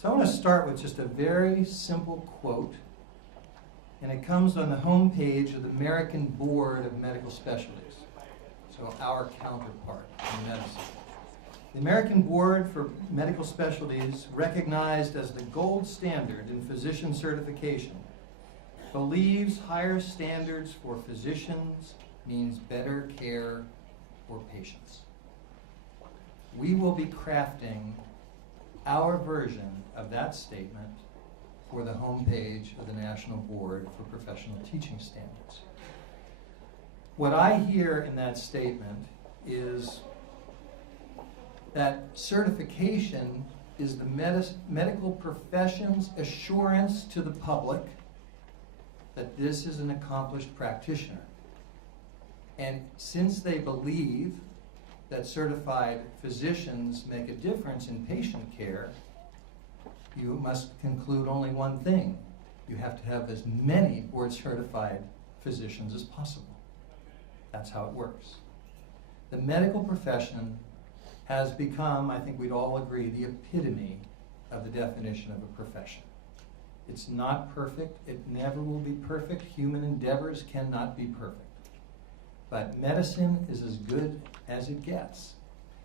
So I want to start with just a very simple quote, and it comes on the home page of the American Board of Medical Specialties, so our counterpart in medicine. The American Board for Medical Specialties, recognized as the gold standard in physician certification, believes higher standards for physicians means better care for patients. We will be crafting our version of that statement for the homepage of the National Board for Professional Teaching Standards. What I hear in that statement is that certification is the medical profession's assurance to the public that this is an accomplished practitioner. And since they believe that certified physicians make a difference in patient care, you must conclude only one thing. You have to have as many board-certified physicians as possible. That's how it works. The medical profession has become, I think we'd all agree, the epitome of the definition of a profession. It's not perfect. It never will be perfect. Human endeavors cannot be perfect. But medicine is as good as it gets.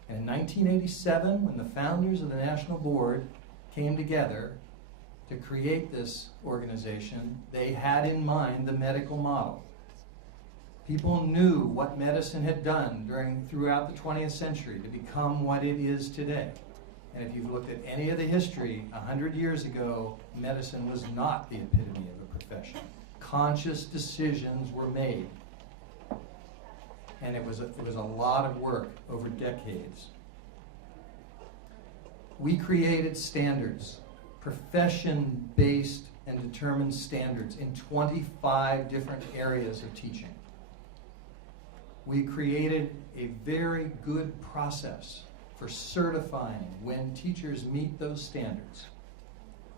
And in 1987, when the founders of the National Board came together to create this organization, they had in mind the medical model. People knew what medicine had done throughout the 20th century to become what it is today. And if you've looked at any of the history, 100 years ago, medicine was not the epitome of a profession. Conscious decisions were made. And it was a lot of work over decades. We created standards, profession-based and determined standards in 25 different areas of teaching. We created a very good process for certifying when teachers meet those standards.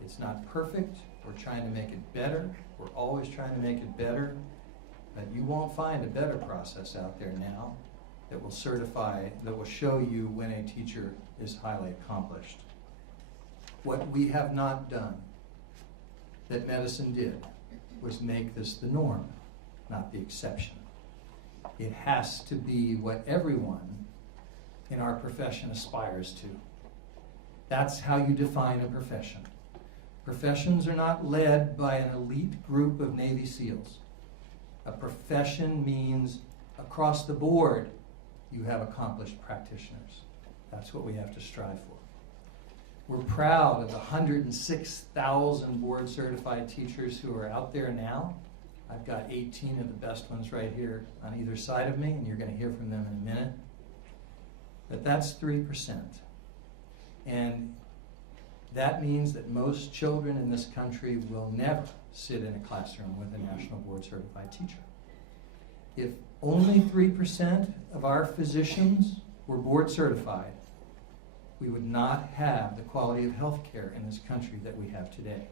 It's not perfect. We're trying to make it better. We're always trying to make it better. But you won't find a better process out there now that will certify, that will show you when a teacher is highly accomplished. What we have not done that medicine did was make this the norm, not the exception. It has to be what everyone in our profession aspires to. That's how you define a profession. Professions are not led by an elite group of Navy SEALs. A profession means across the board you have accomplished practitioners. That's what we have to strive for. We're proud of the 106,000 board certified teachers who are out there now. I've got 18 of the best ones right here on either side of me, and you're going to hear from them in a minute. But that's 3%. And that means that most children in this country will never sit in a classroom with a National Board Certified teacher. If only 3% of our physicians were board certified, we would not have the quality of health care in this country that we have today.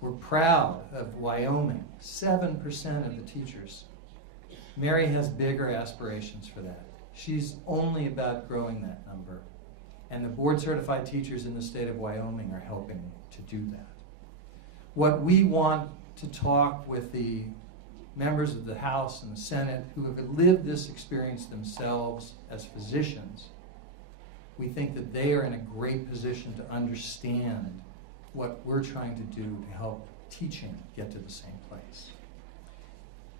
We're proud of Wyoming, 7% of the teachers. Mary has bigger aspirations for that. She's only about growing that number. And the board certified teachers in the state of Wyoming are helping to do that. What we want to talk with the members of the House and the Senate who have lived this experience themselves as physicians, we think that they are in a great position to understand what we're trying to do to help teaching get to the same place.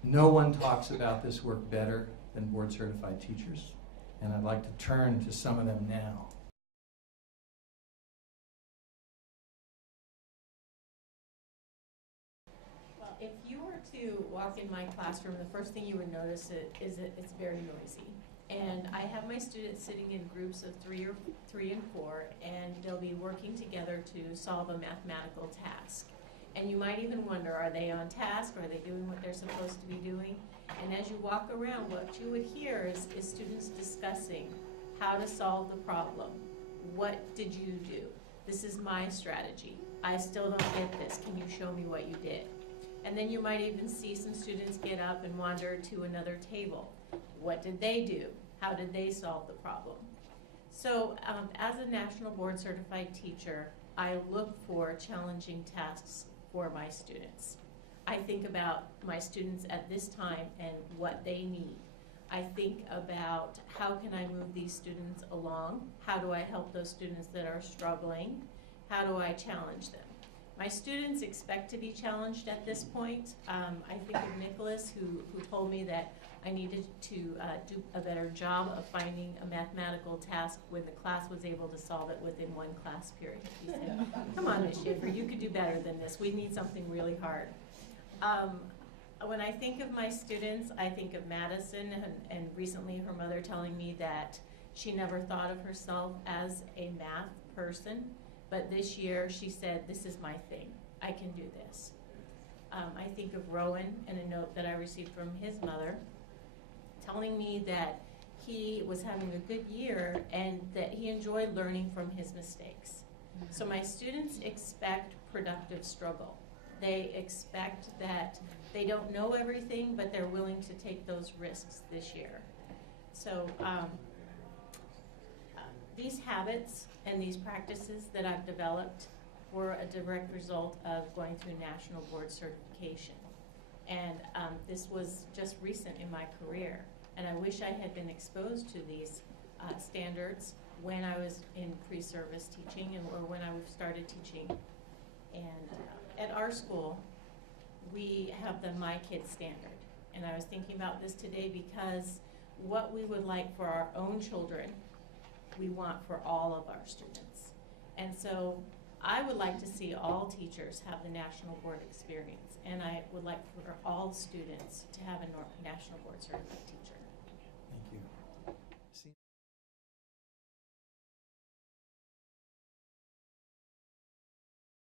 No one talks about this work better than board certified teachers, and I'd like to turn to some of them now. If you were to walk in my classroom, the first thing you would notice is that it's very noisy. And I have my students sitting in groups of three and four, and they'll be working together to solve a mathematical task. And you might even wonder, are they on task? Are they doing what they're supposed to be doing? And as you walk around, what you would hear is students discussing how to solve the problem. What did you do? This is my strategy. I still don't get this. Can you show me what you did? And then you might even see some students get up and wander to another table. What did they do? How did they solve the problem? So as a national board certified teacher, I look for challenging tasks for my students. I think about my students at this time and what they need. I think about how can I move these students along? How do I help those students that are struggling? How do I challenge them? My students expect to be challenged at this point. I think of Nicholas, who told me that I needed to do a better job of finding a mathematical task when the class was able to solve it within one class period. He said, come on, Ms. Schaeffer, you could do better than this. We need something really hard. When I think of my students, I think of Madison, and recently her mother telling me that she never thought of herself as a math person, but this year she said, this is my thing. I can do this. I think of Rowan and a note that I received from his mother telling me that he was having a good year and that he enjoyed learning from his mistakes. So my students expect productive struggle. They expect that they don't know everything, but they're willing to take those risks this year. So these habits and these practices that I've developed were a direct result of going through national board certification. And this was just recent in my career. And I wish I had been exposed to these standards when I was in pre-service teaching or when I started teaching. And at our school, we have the My Kids standard. And I was thinking about this today because what we would like for our own children, we want for all of our students. And so I would like to see all teachers have the national board experience. And I would like for all students to have a national board certified teacher.